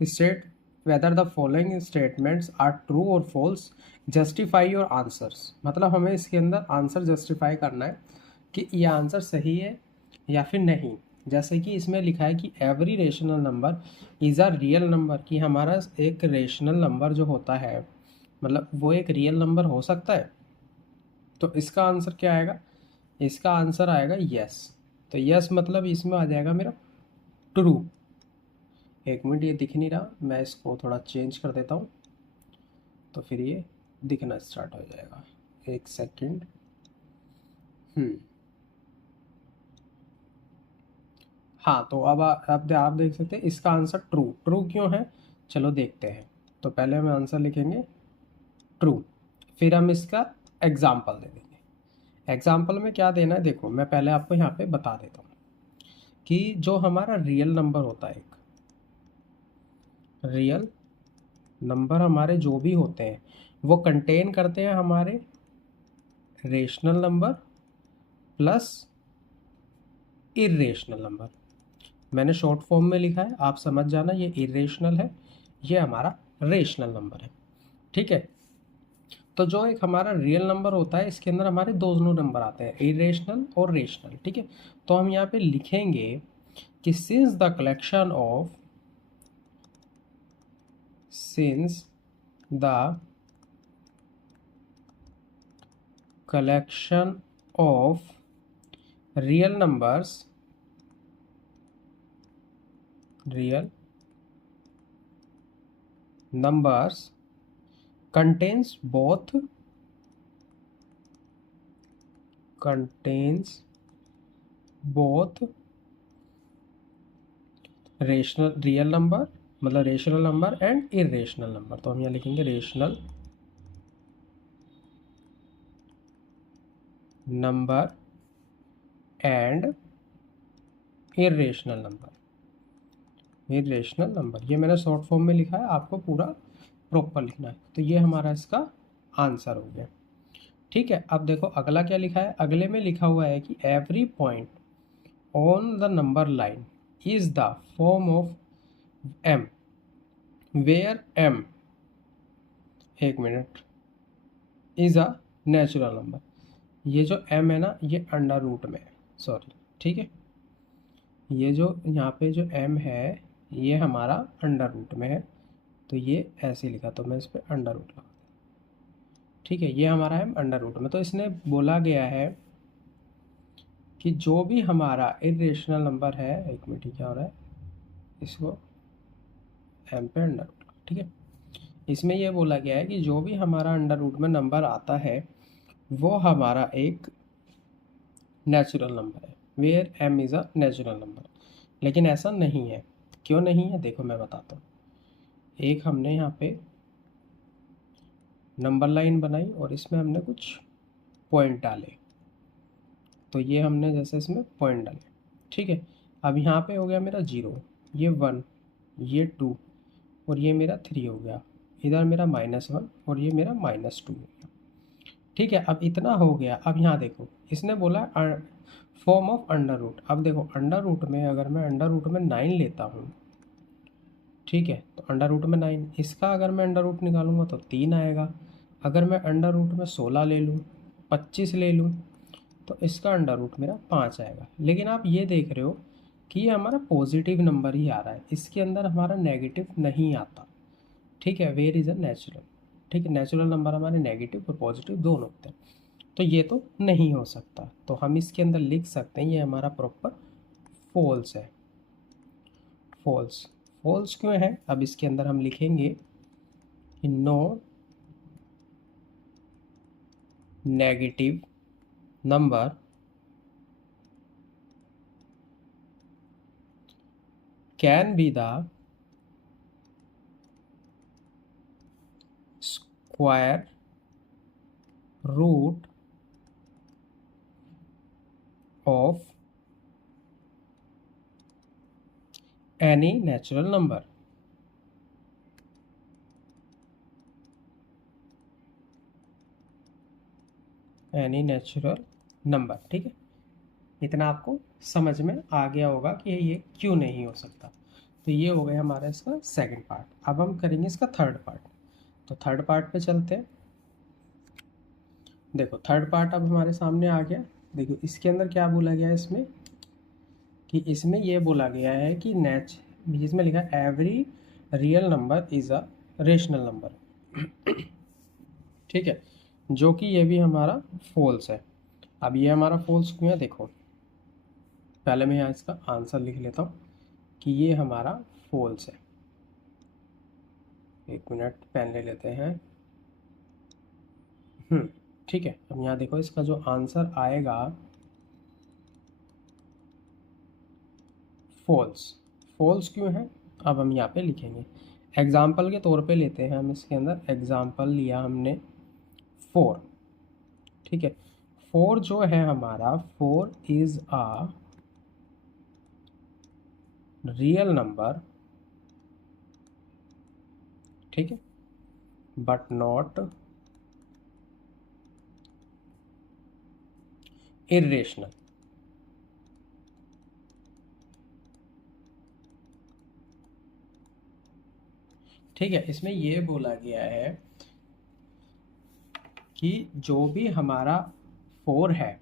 State whether the following statements are true और false, justify your answers. मतलब हमें इसके अंदर आंसर जस्टिफाई करना है कि ये आंसर सही है या फिर नहीं। जैसे कि इसमें लिखा है कि every rational number is a real number, कि हमारा एक रेशनल नंबर जो होता है मतलब वो एक रियल नंबर हो सकता है। तो इसका आंसर क्या आएगा? इसका आंसर आएगा यस। तो यस मतलब इसमें आ जाएगा मेरा ट्रू। एक मिनट, ये दिख नहीं रहा, मैं इसको थोड़ा चेंज कर देता हूँ तो फिर ये दिखना स्टार्ट हो जाएगा। एक सेकंड। हाँ, तो अब आप देख सकते हैं इसका आंसर ट्रू। ट्रू क्यों है, चलो देखते हैं। तो पहले हम आंसर लिखेंगे ट्रू, फिर हम इसका एग्जाम्पल दे देंगे। एग्जाम्पल में क्या देना है देखो, मैं पहले आपको यहाँ पे बता देता हूँ कि जो हमारा रियल नंबर होता है, एक रियल नंबर हमारे जो भी होते हैं वो कंटेन करते हैं हमारे rational number plus irrational number. मैंने शॉर्ट फॉर्म में लिखा है, आप समझ जाना, ये इरेशनल है, ये हमारा रेशनल नंबर है। ठीक है, तो जो एक हमारा रियल नंबर होता है इसके अंदर हमारे दोनों नंबर आते हैं, इरेशनल और रेशनल। ठीक है, तो हम यहाँ पे लिखेंगे कि since the collection of real numbers contains both rational real number मतलब rational number and irrational number. तो हम यहाँ लिखेंगे rational number and irrational number. ये मैंने शॉर्ट फॉर्म में लिखा है, आपको पूरा प्रॉपर लिखना है। तो ये हमारा इसका आंसर हो गया। ठीक है, अब देखो अगला क्या लिखा है। अगले में लिखा हुआ है कि every point on the number line is the form of M where M, एक minute, is a natural number. ये जो एम है ना ये अंडर रूट में है, सॉरी। ठीक है, ये जो यहाँ पे जो एम है ये हमारा अंडर रूट में है, तो ये ऐसे लिखा, तो मैं इस पर अंडर रूट लगा। ठीक है, ये हमारा है अंडर रूट में। तो इसने बोला गया है कि जो भी हमारा इरेशनल नंबर है, एक मिनट क्या हो रहा है, इसको एम पे अंडर रूट। ठीक है, इसमें यह बोला गया है कि जो भी हमारा अंडर रूट में नंबर आता है वो हमारा एक नेचुरल नंबर है, where M is a natural number. लेकिन ऐसा नहीं है। क्यों नहीं है देखो मैं बताता हूँ। एक हमने यहाँ पे नंबर लाइन बनाई और इसमें हमने कुछ पॉइंट डाले, तो ये हमने जैसे इसमें पॉइंट डाले। ठीक है, अब यहाँ पे हो गया मेरा 0, ये 1, ये 2 और ये मेरा 3 हो गया। इधर मेरा -1 और ये मेरा -2 हो गया। ठीक है, अब इतना हो गया। अब यहाँ देखो इसने बोला फॉर्म ऑफ अंडर रूट। अब देखो अंडर रूट में अगर मैं अंडर रूट में 9 लेता हूँ, ठीक है, तो अंडर रूट में 9, इसका अगर मैं अंडर रूट निकालूंगा तो 3 आएगा। अगर मैं अंडर रूट में 16 ले लूँ, 25 ले लूँ, तो इसका अंडर रूट मेरा 5 आएगा। लेकिन आप ये देख रहे हो कि ये हमारा पॉजिटिव नंबर ही आ रहा है, इसके अंदर हमारा नेगेटिव नहीं आता। ठीक है, वेयर इज़ अ नेचुरल। ठीक है, नेचुरल नंबर हमारे नेगेटिव और पॉजिटिव दोनों होते हैं, तो ये तो नहीं हो सकता। तो हम इसके अंदर लिख सकते हैं ये हमारा प्रॉपर फॉल्स है। फॉल्स, फॉल्स क्यों है, अब इसके अंदर हम लिखेंगे कि no negative number can be the square root of any natural number. Any natural number. ठीक है, इतना आपको समझ में आ गया होगा कि ये क्यों नहीं हो सकता। तो ये हो गया हमारा इसका सेकंड पार्ट। अब हम करेंगे इसका थर्ड पार्ट। तो थर्ड पार्ट पे चलते हैं। देखो थर्ड पार्ट अब हमारे सामने आ गया। देखो इसके अंदर क्या बोला गया है इसमें, कि इसमें ये बोला गया है कि जिसमें लिखा है every real number is a rational number. ठीक है, जो कि ये भी हमारा फॉल्स है। अब ये हमारा फॉल्स क्यों है, देखो पहले मैं यहाँ इसका आंसर लिख लेता हूँ कि ये हमारा फॉल्स है। एक मिनट पेन ले लेते हैं। ठीक है, अब यहाँ देखो इसका जो आंसर आएगा फॉल्स। फॉल्स क्यों है, अब हम यहाँ पे लिखेंगे। एग्जाम्पल के तौर पे लेते हैं हम इसके अंदर। एग्जाम्पल लिया हमने 4। ठीक है, 4 जो है हमारा 4 इज अ रियल नंबर। ठीक है, बट नॉट इरेशनल। ठीक है, इसमें ये बोला गया है कि जो भी हमारा 4 है,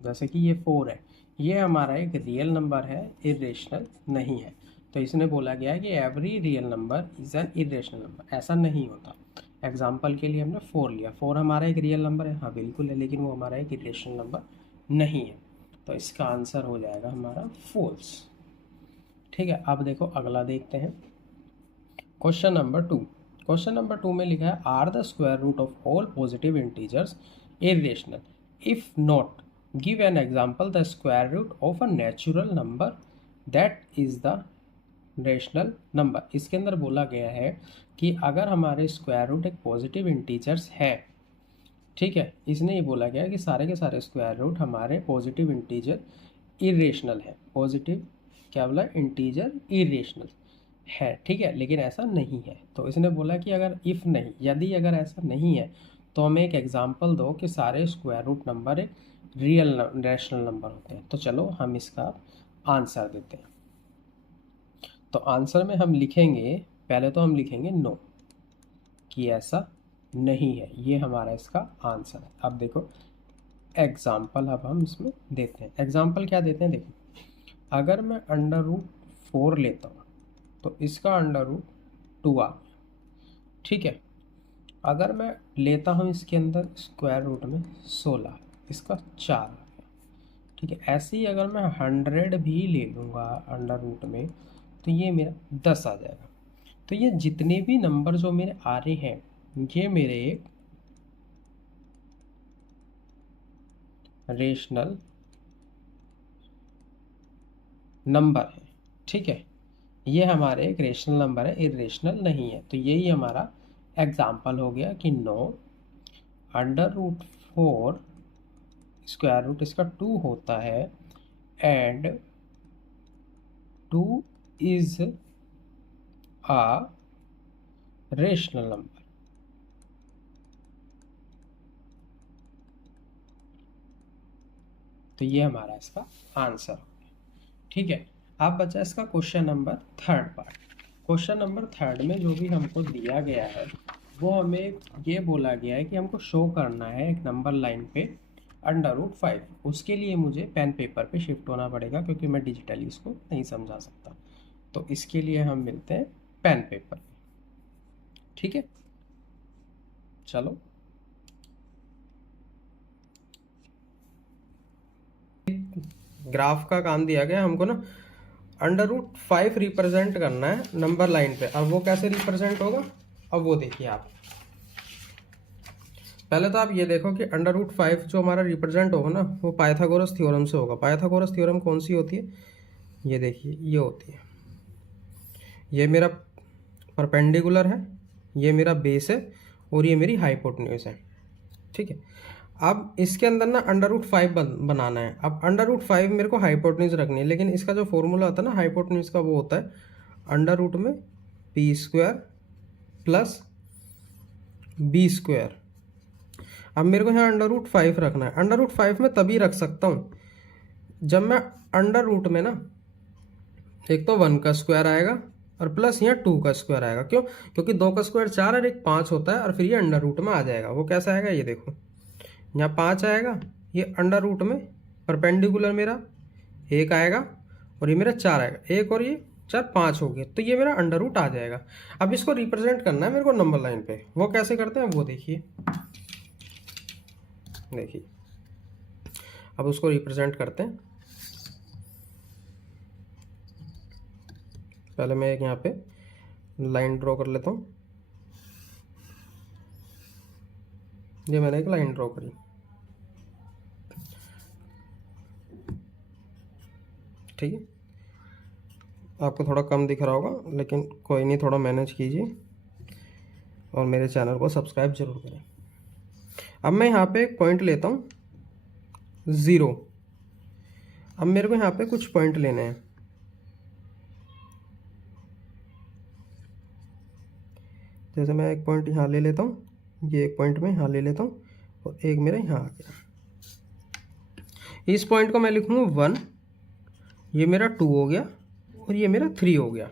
जैसे कि ये 4 है, ये हमारा एक रियल नंबर है, इरेशनल नहीं है। तो इसने बोला गया है कि every real number is an irrational number. ऐसा नहीं होता। एग्जाम्पल के लिए हमने 4 लिया, 4 हमारा एक रियल नंबर है, हाँ बिल्कुल है, लेकिन वो हमारा एक इरेशनल नंबर नहीं है। तो इसका आंसर हो जाएगा हमारा फॉल्स। ठीक है, अब देखो अगला देखते हैं। Question number 2। क्वेश्चन नंबर 2 में लिखा है are the square root of all positive integers irrational, if not give an example the square root of a natural number that is the rational number. इसके अंदर बोला गया है कि अगर हमारे स्क्वायर रूट एक पॉजिटिव इंटीजर्स है, ठीक है, इसने ये बोला गया है कि सारे के सारे स्क्वायर रूट हमारे पॉजिटिव इंटीजर इरेशनल है। पॉजिटिव क्या बोला, इंटीजर इरेशनल है। ठीक है, लेकिन ऐसा नहीं है। तो इसने बोला कि अगर इफ़ नहीं, यदि अगर ऐसा नहीं है तो हमें एक एग्जांपल दो कि सारे स्क्वायर रूट नंबर एक रियल रैशनल नंबर होते हैं। तो चलो हम इसका आंसर देते हैं। तो आंसर में हम लिखेंगे, पहले तो हम लिखेंगे नो, कि ऐसा नहीं है। ये हमारा इसका आंसर है। अब देखो एग्जाम्पल अब हम इसमें देते हैं। एग्जाम्पल क्या देते हैं, देखो अगर मैं √4 लेता हूँ तो इसका √2 आ गया। ठीक है, अगर मैं लेता हूँ इसके अंदर स्क्वायर रूट में 16, इसका 4 आ गया। ठीक है, ऐसे ही अगर मैं 100 भी ले लूँगा √ में तो ये मेरा 10 आ जाएगा। तो ये जितने भी नंबर जो मेरे आ रहे हैं ये मेरे एक रेशनल नंबर है। ठीक है, ये हमारे एक रेशनल नंबर है, इरेशनल नहीं है। तो यही हमारा एग्जाम्पल हो गया कि नो, √4 स्क्वायर रूट इसका 2 होता है and 2 is a rational number. तो ये हमारा इसका आंसर हो गया। ठीक है, अब बचा इसका question number 3 part. Question number 3 में जो भी हमको दिया गया है वो हमें ये बोला गया है कि हमको शो करना है एक नंबर लाइन पे √5। उसके लिए मुझे पेन पेपर पे शिफ्ट होना पड़ेगा क्योंकि मैं डिजिटली इसको नहीं समझा सकता। तो इसके लिए हम मिलते हैं पेन पेपर पे। ठीक है, चलो ग्राफ का काम दिया गया हमको ना, √5 रिप्रेजेंट करना है नंबर लाइन पे। अब वो कैसे रिप्रेजेंट होगा, अब वो देखिए आप। पहले तो आप ये देखो कि √5 जो हमारा रिप्रेजेंट होगा ना वो पाइथागोरस थ्योरम से होगा। पाइथागोरस थ्योरम कौन सी होती है, ये देखिए ये होती है। ये मेरा परपेंडिकुलर है, ये मेरा बेस है और ये मेरी हाइपोटेन्यूज है। ठीक है, अब इसके अंदर ना √5 बनाना है। अब √5 मेरे को हाइपोटेन्यूज रखनी है, लेकिन इसका जो फॉर्मूला होता है ना हाइपोटेन्यूज का, वो होता है √ में p² प्लस b²। अब मेरे को यहाँ √5 रखना है। √5 में तभी रख सकता हूँ जब मैं √ में ना, एक तो 1 का स्क्वायर आएगा और प्लस यहाँ 2 का स्क्वायर आएगा। क्यों? क्योंकि 2 का स्क्वायर 4 और एक 5 होता है, और फिर ये अंडर रूट में आ जाएगा। वो कैसा आएगा ये देखो, यहाँ 5 आएगा, ये अंडर रूट में परपेंडिकुलर मेरा 1 आएगा, और ये मेरा 4 आएगा, 1 और ये 4 5 हो गए, तो ये मेरा अंडर रूट आ जाएगा। अब इसको रिप्रेजेंट करना है मेरे को नंबर लाइन पे, वो कैसे करते हैं वो देखिए। अब उसको रिप्रेजेंट करते हैं। पहले मैं एक यहाँ पे लाइन ड्रॉ कर लेता हूँ। ये मैंने एक लाइन ड्रॉ करी, ठीक है। आपको थोड़ा कम दिख रहा होगा, लेकिन कोई नहीं, थोड़ा मैनेज कीजिए और मेरे चैनल को सब्सक्राइब जरूर करें। अब मैं यहाँ पे एक पॉइंट लेता हूँ 0। अब मेरे को यहाँ पे कुछ पॉइंट लेने हैं। जैसे मैं एक पॉइंट यहाँ ले लेता हूँ, ये एक पॉइंट मैं यहाँ ले लेता हूँ, और एक मेरा यहाँ आ गया। इस पॉइंट को मैं लिखूँगा 1, ये मेरा 2 हो गया, और ये मेरा 3 हो गया,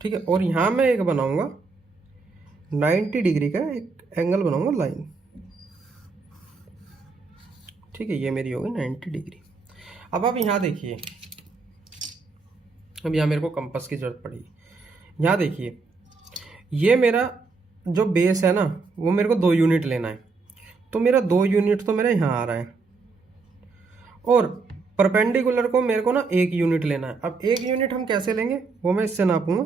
ठीक है। और यहाँ मैं एक बनाऊँगा 90 डिग्री का एक एंगल बनाऊँगा लाइन, ठीक है। ये मेरी होगी 90 डिग्री। अब आप यहाँ देखिए, अब यहाँ मेरे को कंपास की जरूरत पड़ी। यहाँ देखिए, ये मेरा जो बेस है ना, वो मेरे को 2 यूनिट लेना है, तो मेरा 2 यूनिट तो मेरा यहाँ आ रहा है, और परपेंडिकुलर को मेरे को ना 1 यूनिट लेना है। अब 1 यूनिट हम कैसे लेंगे वो मैं इससे नापूंगा।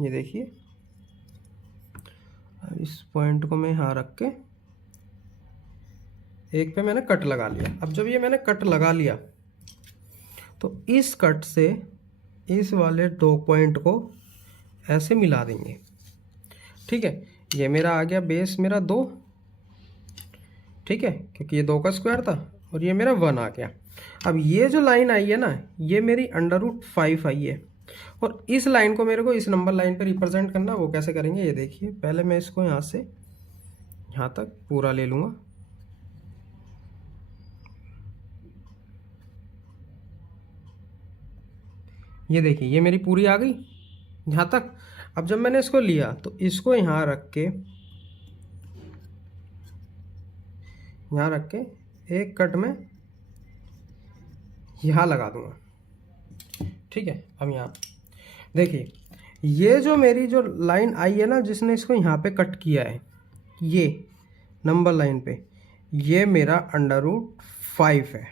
ये देखिए, इस पॉइंट को मैं यहाँ रख के एक पे मैंने कट लगा लिया। अब जब ये मैंने कट लगा लिया, तो इस कट से इस वाले 2 पॉइंट को ऐसे मिला देंगे, ठीक है। ये मेरा आ गया बेस मेरा 2, ठीक है, क्योंकि ये 2 का स्क्वायर था, और ये मेरा 1 आ गया। अब ये जो लाइन आई है ना, ये मेरी √5 आई है, और इस लाइन को मेरे को इस नंबर लाइन पे रिप्रेजेंट करना। वो कैसे करेंगे ये देखिए। पहले मैं इसको यहाँ से यहाँ तक पूरा ले लूँगा, ये देखिए, ये मेरी पूरी आ गई यहाँ तक। अब जब मैंने इसको लिया, तो इसको यहाँ रख के एक कट में यहाँ लगा दूंगा, ठीक है। अब यहाँ देखिए, ये जो मेरी जो लाइन आई है ना, जिसने इसको यहाँ पे कट किया है, ये नंबर लाइन पे, ये मेरा √5 है,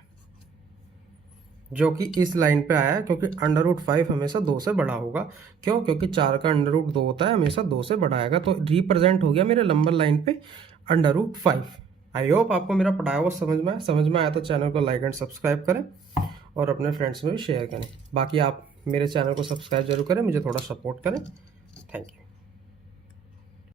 जो कि इस लाइन पे आया है, क्योंकि √5 हमेशा 2 से बड़ा होगा। क्यों? क्योंकि 4 का √2 होता है, हमेशा 2 से बड़ा आएगा। तो रिप्रेजेंट हो गया मेरे नंबर लाइन पे √5। आई होप आपको मेरा पढ़ाया हुआ समझ में आया तो चैनल को लाइक एंड सब्सक्राइब करें, और अपने फ्रेंड्स में भी शेयर करें। बाकी आप मेरे चैनल को सब्सक्राइब जरूर करें, मुझे थोड़ा सपोर्ट करें। Thank you.